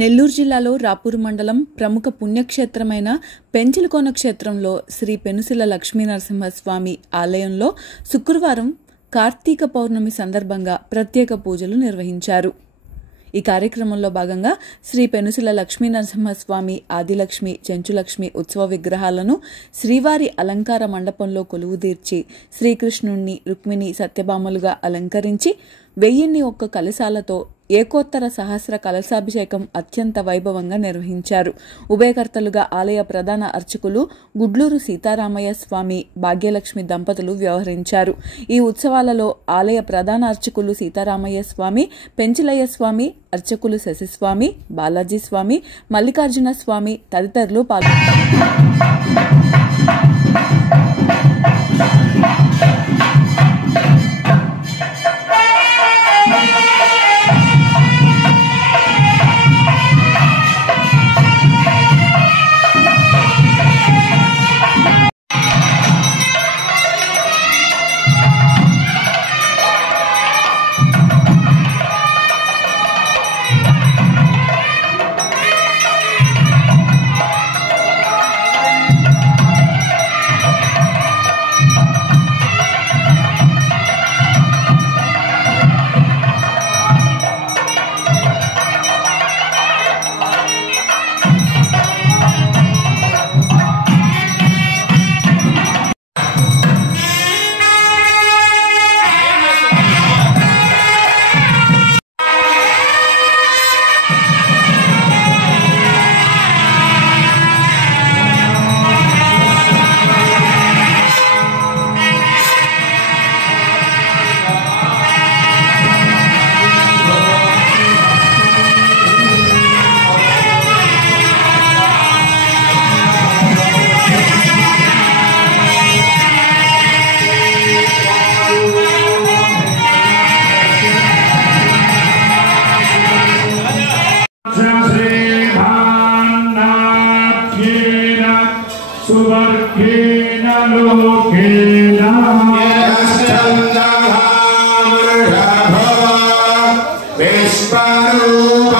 నెల్లూరు జిల్లాలో రాపూరు మండలం ప్రముఖ పుణ్యక్షేత్రమైన పెంచలకోన క్షేత్రంలో శ్రీ పెనుసిల లక్ష్మీనరసింహస్వామి ఆలయంలో శుక్రవారం కార్తీక పౌర్ణమి సందర్భంగా ప్రత్యేక పూజలు నిర్వహించారు. ఈ కార్యక్రమంలో భాగంగా శ్రీ పెనుసిల లక్ష్మీనరసింహస్వామి, ఆదిలక్ష్మి, చెంచులక్ష్మి ఉత్సవ విగ్రహాలను శ్రీవారి అలంకార మండపంలో కొలువుదీర్చి శ్రీకృష్ణుణ్ణి, రుక్మిణి, సత్యభామలుగా అలంకరించి 1001 కలశాలతో ఏకోత్తర సహస్ర కలశాభిషేకం అత్యంత వైభవంగా నిర్వహించారు. ఉభయకర్తలుగా ఆలయ ప్రధాన అర్చకులు గుడ్లూరు సీతారామయ్య స్వామి, భాగ్యలక్ష్మి దంపతులు వ్యవహరించారు. ఈ ఉత్సవాలలో ఆలయ ప్రధాన అర్చకులు సీతారామయ్య స్వామి, పెంచలయ్య స్వామి, అర్చకులు శశిస్వామి, బాలాజీ స్వామి, మల్లికార్జున స్వామి తదితరులు పాల్గొన్నారు. सुवर्गेण लोकेन विश्वरूपः